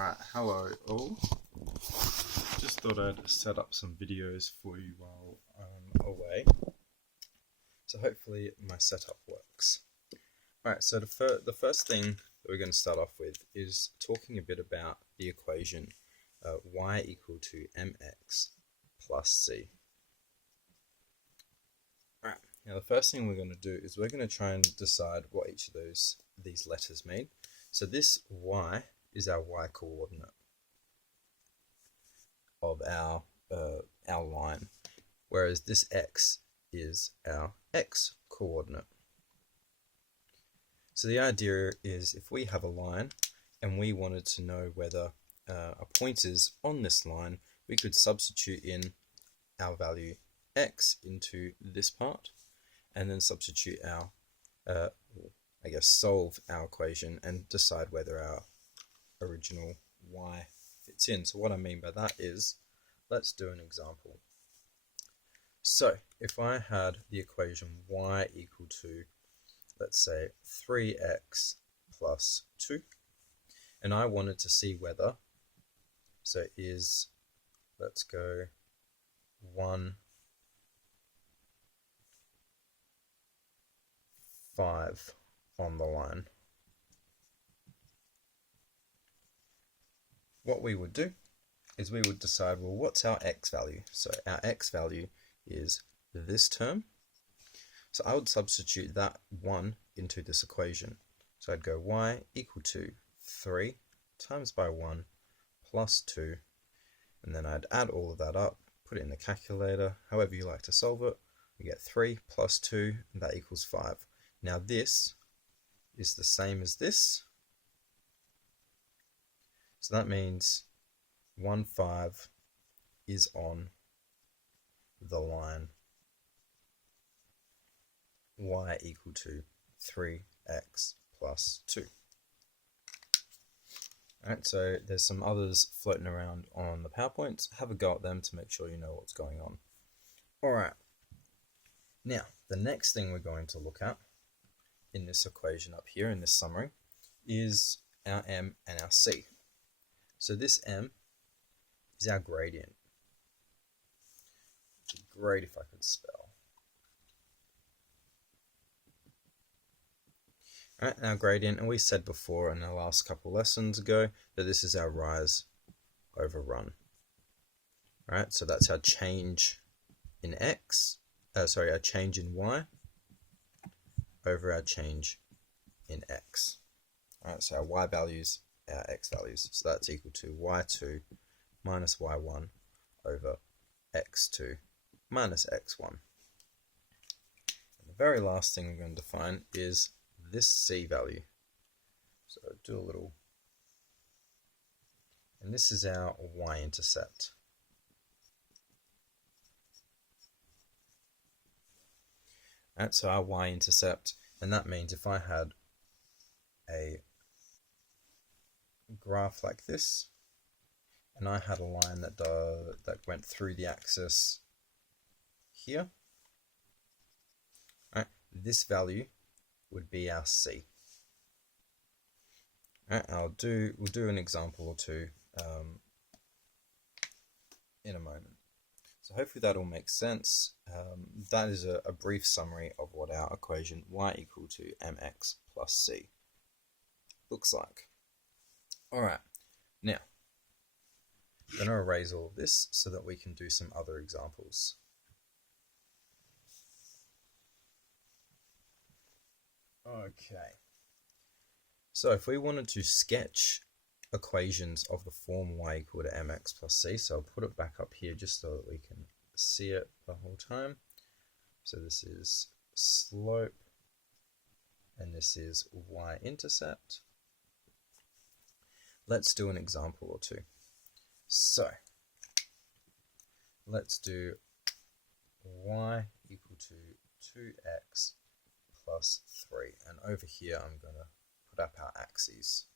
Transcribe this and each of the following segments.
Right, hello all. Just thought I'd set up some videos for you while I'm away. So hopefully my setup works. Alright, so the first thing that we're going to start off with is talking a bit about the equation y equal to mx plus c. Alright, now the first thing we're going to do is we're going to try and decide what each of these letters mean. So this y is our y coordinate of our line, whereas this x is our x coordinate. So the idea is if we have a line and we wanted to know whether a point is on this line, we could substitute in our value x into this part and then substitute our, solve our equation and decide whether our original y fits in. So what I mean by that is, let's do an example. So if I had the equation y equal to, let's say, 3x plus 2, and I wanted to see whether, so is, let's go 1, 5 on the line. What we would do is we would decide, well, what's our x value? So our x value is this term. So I would substitute that 1 into this equation. So I'd go y equal to 3 times by 1 plus 2, and then I'd add all of that up, put it in the calculator, however you like to solve it. We get 3 plus 2, and that equals 5. Now this is the same as this. So that means 1, 5 is on the line y equal to 3x plus 2. Alright, so there's some others floating around on the PowerPoints. Have a go at them to make sure you know what's going on. Alright, now the next thing we're going to look at in this equation up here in this summary is our m and our c. So this m is our gradient. It'd be great if I could spell. Alright, our gradient, and we said before in our last couple lessons ago that this is our rise over run. Alright, so that's our change in our change in y over our change in x. Alright, so our y values, our x values. So that's equal to y2 minus y1 over x2 minus x1. And the very last thing we're going to define is this c value. So do a little, and this is our y-intercept. Alright, so our y-intercept, and that means if I had a graph like this, and I had a line that went through the axis here, right, this value would be our c. Right, we'll do an example or two in a moment. So hopefully that all makes sense. That is a brief summary of what our equation y equal to mx plus c looks like. Alright, now I'm going to erase all of this so that we can do some other examples. Okay, so if we wanted to sketch equations of the form y equal to mx plus c, so I'll put it back up here just so that we can see it the whole time. So this is slope, and this is y-intercept. Let's do an example or two. So let's do y equal to 2x plus 3, and over here I'm going to put up our axes.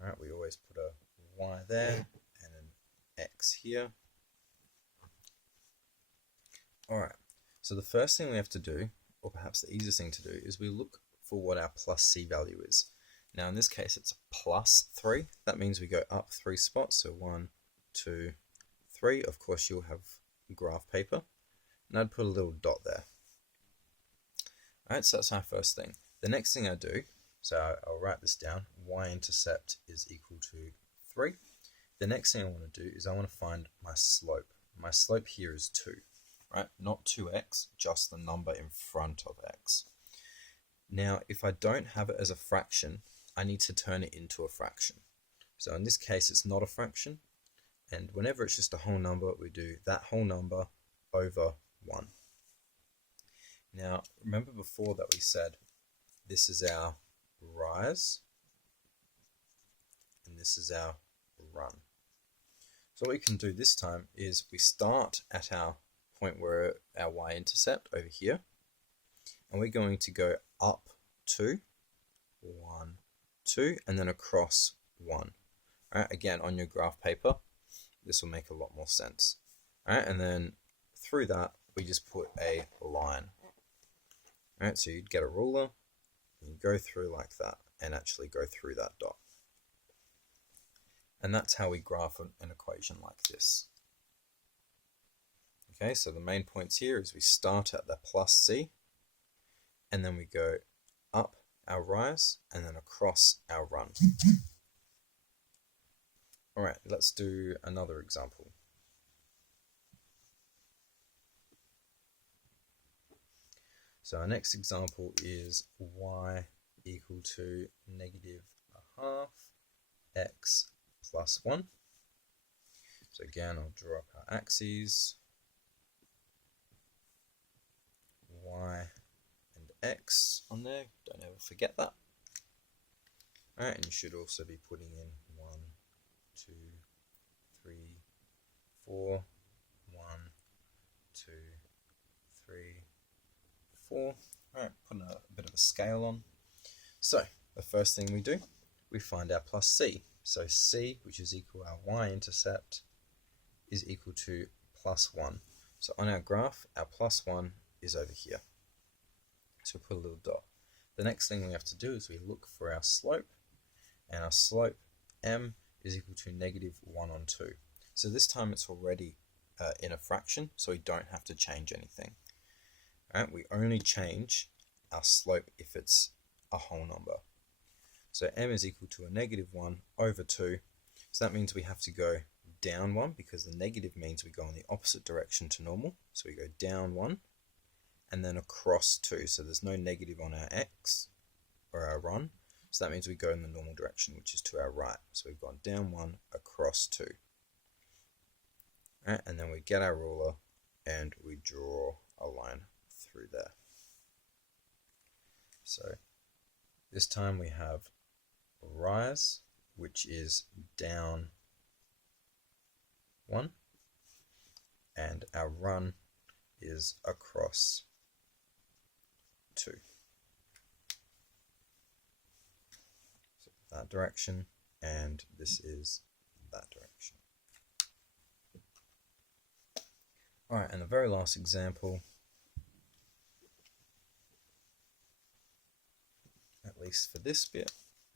Alright, we always put a y there and an x here. Alright, so the first thing we have to do, or perhaps the easiest thing to do, is we look for what our plus c value is. Now in this case it's plus 3. That means we go up 3 spots, so 1, 2, 3. Of course you'll have graph paper, and I'd put a little dot there. Alright, so that's our first thing. The next thing I do, so I'll write this down, y-intercept is equal to 3. The next thing I want to do is I want to find my slope. My slope here is 2, right? Not 2x, just the number in front of x. Now, if I don't have it as a fraction, I need to turn it into a fraction. So in this case, it's not a fraction, and whenever it's just a whole number, we do that whole number over 1. Now, remember before that we said this is our rise, and this is our run. So what we can do this time is we start at our point where our y-intercept over here, and we're going to go up 2, 1, 2, and then across 1. All right, again, on your graph paper, this will make a lot more sense. All right, and then through that, we just put a line. All right, so you'd get a ruler, and you go through like that, and actually go through that dot. And that's how we graph an equation like this. Okay, so the main points here is we start at the plus c, and then we go up our rise, and then across our run. Alright, let's do another example. So our next example is y equal to -1/2 x plus 1. So again, I'll draw up our axes, y and x on there, don't ever forget that. Alright, and you should also be putting in 1, 2, 3, 4, 1, 2, 3, 4. Alright, putting a bit of a scale on. So, the first thing we do, we find our plus c. So c, which is equal to our y-intercept, is equal to plus 1. So on our graph, our plus 1 is over here. So we put a little dot. The next thing we have to do is we look for our slope, and our slope m is equal to -1/2. So this time it's already in a fraction, so we don't have to change anything. All right, we only change our slope if it's a whole number. So m is equal to a -1/2. So that means we have to go down 1, because the negative means we go in the opposite direction to normal. So we go down 1 and then across 2. So there's no negative on our x or our run. So that means we go in the normal direction, which is to our right. So we've gone down 1, across 2. All right, and then we get our ruler and we draw a line through there. So this time we have rise, which is down 1, and our run is across 2. So that direction, and this is that direction. Alright, and the very last example, at least for this bit,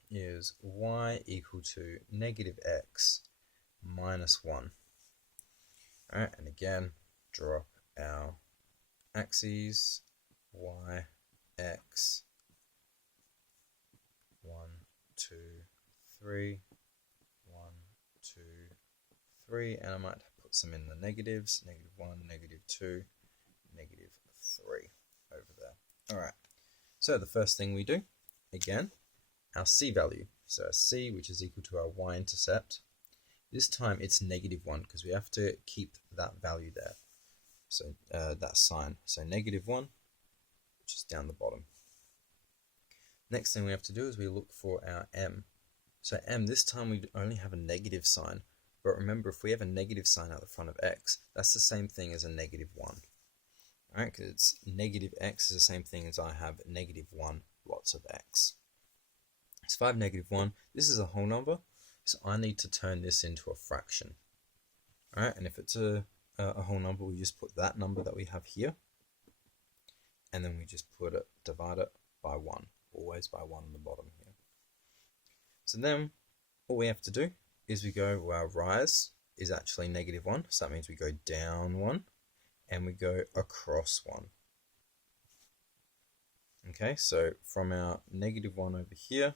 is y equal to -x minus 1. Alright, and again, draw up our axes, y, x, 1, 2, 3, 1, 2, 3, and I might put some in the negatives, -1, -2, -3 over there. Alright, so the first thing we do, again, our c value. So c, which is equal to our y-intercept, this time it's -1, because we have to keep that value there. So that sign. So -1, which is down the bottom. Next thing we have to do is we look for our m. So m, this time we only have a negative sign. But remember, if we have a negative sign at the front of x, that's the same thing as a -1. Alright, because it's -x is the same thing as I have -1 lots of x. So if I have -1, this is a whole number, so I need to turn this into a fraction. Alright, and if it's a whole number, we just put that number that we have here, and then we just divide it by 1, always by 1 on the bottom here. So then all we have to do is we go, well, our rise is actually -1, so that means we go down 1 and we go across 1. Okay, so from our -1 over here,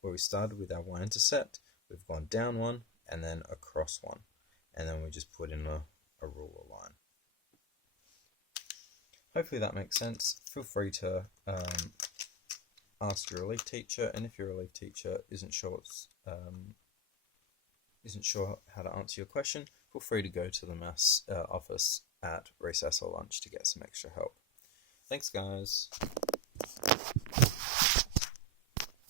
where we started with our y-intercept, we've gone down 1 and then across 1, and then we just put in a ruler line. Hopefully that makes sense. Feel free to ask your relief teacher, and if your relief teacher isn't sure how to answer your question, feel free to go to the maths office at recess or lunch to get some extra help. Thanks, guys.